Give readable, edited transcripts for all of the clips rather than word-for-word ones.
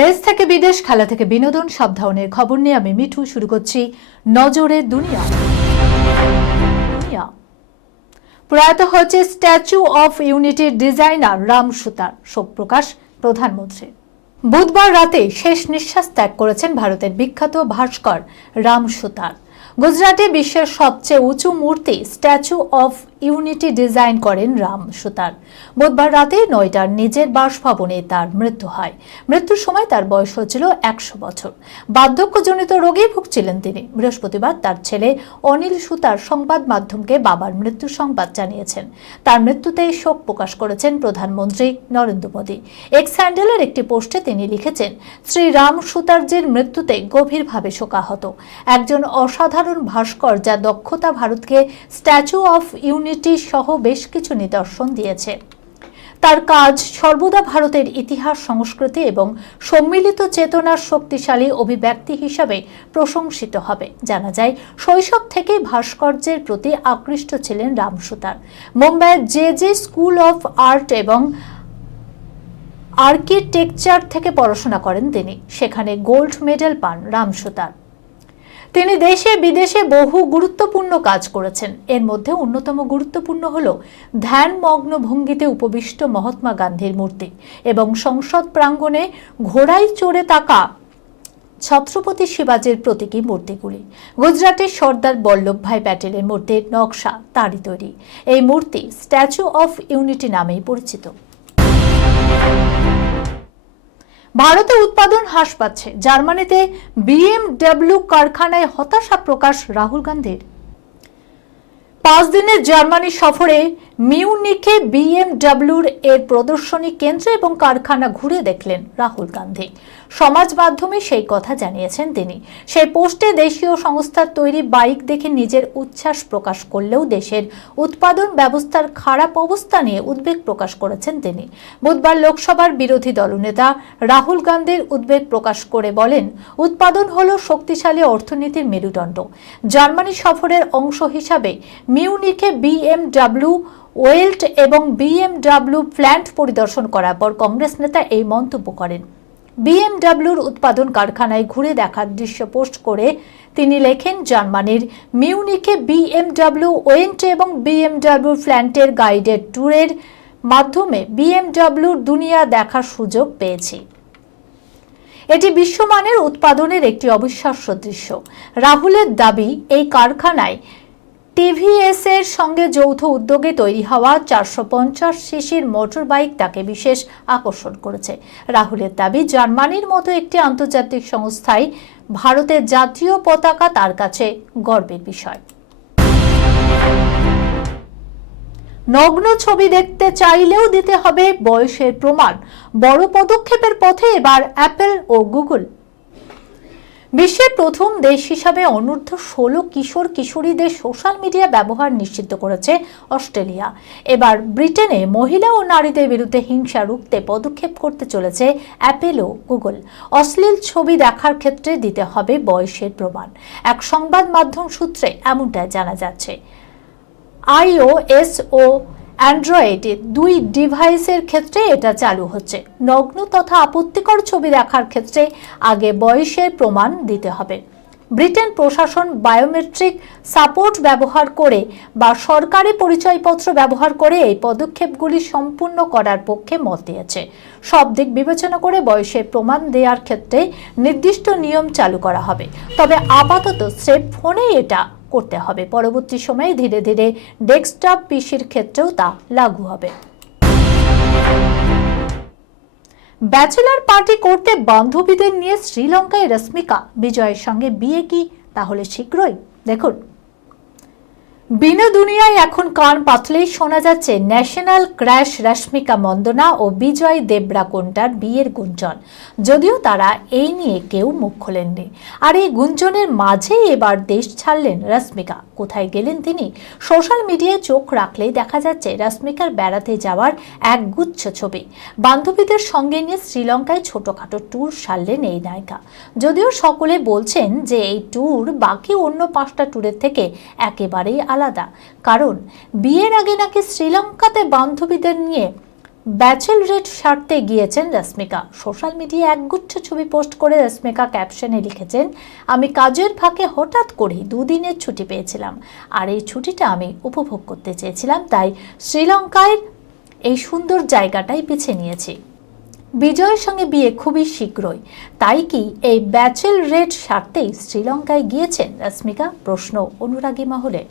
দেশ থেকে বিদেশ, খেলা থেকে বিনোদন, সব ধরনের খবর নিয়ে আমি মিঠু শুরু করছি নজরে দুনিয়া। প্রয়াত হচ্ছে স্ট্যাচু অফ ইউনিটির ডিজাইনার রাম সুতার, শোক প্রকাশ প্রধানমন্ত্রী। বুধবার রাতে শেষ নিঃশ্বাস ত্যাগ করেছেন ভারতের বিখ্যাত ভাস্কর রাম সুতার। গুজরাটে বিশ্বের সবচেয়ে উঁচু মূর্তি স্ট্যাচু অফ ইউনিটি ডিজাইন করেন রাম সুতার। বুধবার রাতে নয়টার নিজের বাসভবনে তার মৃত্যু হয়। মৃত্যুর সময় তার বয়স হচ্ছিল 100 বছর। বার্ধক্যজনিত রোগে ভুগছিলেন তিনি। বৃহস্পতিবার তার ছেলে অনিল সুতার সংবাদ মাধ্যমকে বাবার মৃত্যুর সংবাদ জানিয়েছেন। তার মৃত্যুতে শোক প্রকাশ করেছেন প্রধানমন্ত্রী নরেন্দ্র মোদী। এক্স হ্যান্ডেলের একটি পোস্টে তিনি লিখেছেন, শ্রী রাম সুতারজির মৃত্যুতে গভীরভাবে শোকাহত। একজন অসাধারণ ভাস্কর, যা দক্ষতা ভারতকে স্ট্যাচু অফ ইউনিটি সহ বেশ কিছু নিদর্শন দিয়েছে। তার কাজ সর্বদা ভারতের ইতিহাস, সংস্কৃতি এবং সম্মিলিত চেতনার শক্তিশালী অভিব্যক্তি হিসাবে প্রশংসিত হবে। জানা যায়, শৈশব থেকেই ভাস্কর্যের প্রতি আকৃষ্ট ছিলেন রাম সুতার। মুম্বাইয়ের জে স্কুল অফ আর্ট এবং আর্কিটেকচার থেকে পড়াশোনা করেন তিনি। সেখানে গোল্ড মেডেল পান রাম সুতার। তিনি দেশে বিদেশে বহু গুরুত্বপূর্ণ কাজ করেছেন। এর মধ্যে অন্যতম গুরুত্বপূর্ণ হল ধ্যানমগ্ন ভঙ্গিতে উপবিষ্ট মহাত্মা গান্ধীর মূর্তি এবং সংসদ প্রাঙ্গণে ঘোড়ায় চড়ে থাকা ছত্রপতি শিবাজির প্রতীকী মূর্তিগুলি। গুজরাটের সর্দার বল্লভভাই প্যাটেলের মূর্তির নকশা তারই তৈরি। এই মূর্তি স্ট্যাচু অফ ইউনিটি নামেই পরিচিত। ভারতে উৎপাদন হ্রাস পাচ্ছে। জার্মানিতে BMW কারখানায় হতাশা প্রকাশ রাহুল গান্ধীর। 5 দিনের জার্মানি সফরে মিউনিখে BMW এর প্রদর্শনী কেন্দ্র এবং কারখানা ঘুরে দেখলেন রাহুল গান্ধী। সমাজ মাধ্যমে সেই কথা জানিয়েছেন তিনি। সেই পোস্টে দেশীয় সংস্থার তৈরি বাইক দেখে নিজের উচ্ছ্বাস প্রকাশ করলেও দেশের উৎপাদন ব্যবস্থার খারাপ অবস্থা নিয়ে উদ্বেগ প্রকাশ করেছেন তিনি। বুধবার লোকসভার বিরোধী দলনেতা রাহুল গান্ধীর উদ্বেগ প্রকাশ করে বলেন, উৎপাদন হলো শক্তিশালী অর্থনীতির মেরুদণ্ড। জার্মানি সফরের অংশ হিসাবে মিউনিখে BMW ওয়েল্ট এবং BMW প্ল্যান্ট পরিদর্শন করার পর কংগ্রেস নেতা এই মন্তব্য করেন। BMWর উৎপাদন কারখানায় ঘুরে দেখার দৃশ্য পোস্ট করে তিনি লেখেন, জার্মানির মিউনিখে BMW ওয়েল্ট এবং BMW প্ল্যান্টের গাইডেড ট্যুরের মাধ্যমে BMWর দুনিয়া দেখার সুযোগ পেয়েছি। এটি বিশ্বমানের উৎপাদনের একটি অবিশ্বাস্য দৃশ্য। রাহুলের দাবি, এই কারখানায় TVS এর সঙ্গে যৌথ উদ্যোগে তৈরি হওয়া 450 সিসির মোটর বাইক তাকে বিশেষ আকর্ষণ করেছে। রাহুলের দাবি, জার্মানির মতো একটি আন্তর্জাতিক সংস্থায় ভারতের জাতীয় পতাকা তার কাছে গর্বের বিষয়। নগ্ন ছবি দেখতে চাইলেও দিতে হবে বয়সের প্রমাণ। বড় পদক্ষেপের পথে এবার অ্যাপল ও গুগল। বিশ্বের প্রথম দেশ হিসাবে অনূর্ধ্ব 16 কিশোর কিশোরীদের সোশ্যাল মিডিয়া ব্যবহার নিষিদ্ধ করেছে অস্ট্রেলিয়া। এবার ব্রিটেনে মহিলা ও নারীদের বিরুদ্ধে হিংসা রুখতে পদক্ষেপ করতে চলেছে অ্যাপল ও গুগল। অশ্লীল ছবি দেখার ক্ষেত্রে দিতে হবে বয়সের প্রমাণ। এক সংবাদ মাধ্যম সূত্রে এমনটাই জানা যাচ্ছে। iOS ও অ্যান্ড্রয়েড 2 ডিভাইসের ক্ষেত্রে এটা চালু হচ্ছে। নগ্ন তথা আপত্তিকর ছবি দেখার ক্ষেত্রে আগে বয়সের প্রমাণ দিতে হবে। ব্রিটেন প্রশাসন বায়োমেট্রিক সাপোর্ট ব্যবহার করে বা সরকারি পরিচয়পত্র ব্যবহার করে এই পদক্ষেপগুলি সম্পূর্ণ করার পক্ষে মত দিয়েছে। সব দিক বিবেচনা করে বয়সের প্রমাণ দেওয়ার ক্ষেত্রে নির্দিষ্ট নিয়ম চালু করা হবে। তবে আপাতত স্রেফ ফোনেই এটা করতে হবে। পরবর্তী সময়ে ধীরে ধীরে ডেস্কটপ পিসির ক্ষেত্রেও তা লাগু হবে। ব্যাচেলর পার্টি করতে বান্ধবীদের নিয়ে শ্রীলঙ্কায় রশ্মিকা। বিজয়ের সঙ্গে বিয়ে কি তাহলে শীঘ্রই? দেখুন, বিনা দুনিয়ায় এখন কান পাতলেই শোনা যাচ্ছে ন্যাশনাল ক্র্যাশ রশ্মিকা মন্দনা ও বিজয় দেবরাকোন্ডার বিয়ের গুঞ্জন। যদিও তারা এই নিয়ে কেউ মুখ খোলেননি। আর এই গুঞ্জনের মাঝেই এবার দেশ ছাড়লেন রশ্মিকা। কোথায় গেলেন তিনি? সোশ্যাল মিডিয়ায় চোখ রাখলেই দেখা যাচ্ছে রশ্মিকার বেড়াতে যাওয়ার এক গুচ্ছ ছবি। বান্ধবীদের সঙ্গে নিয়ে শ্রীলঙ্কায় ছোটখাটো ট্যুর সারলেন এই নায়িকা। যদিও সকলে বলছেন যে এই ট্যুর বাকি অন্য 5টা ট্যুরের থেকে একেবারেই আলাদা, কারণ বিয়ের আগে নাকি শ্রীলঙ্কাতে বান্ধবীদের নিয়ে ব্যাচেল রেট সারতে গিয়েছেন রশ্মিকা। সোশ্যাল মিডিয়ায় একগুচ্ছ ছবি পোস্ট করে রশ্মিকা ক্যাপশনে লিখেছেন, আমি কাজের ফাঁকে হঠাৎ করেই দুদিনের ছুটি পেয়েছিলাম, আর এই ছুটিটা আমি উপভোগ করতে চেয়েছিলাম, তাই শ্রীলঙ্কায় এই সুন্দর জায়গাটাই বেছে নিয়েছি। বিজয়ের সঙ্গে বিয়ে খুবই শীঘ্রই, তাই কি এই ব্যাচেল রেট সারতেই শ্রীলঙ্কায় গিয়েছেন রশ্মিকা? প্রশ্ন অনুরাগী মহলে।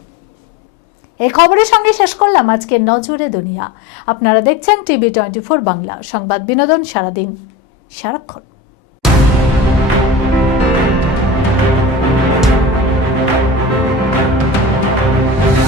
এই খবরের সঙ্গে শেষ করলাম আজকের নজরে দুনিয়া। আপনারা দেখছেন টিভি 24 বাংলা, সংবাদ বিনোদন সারাদিন সারাক্ষণ।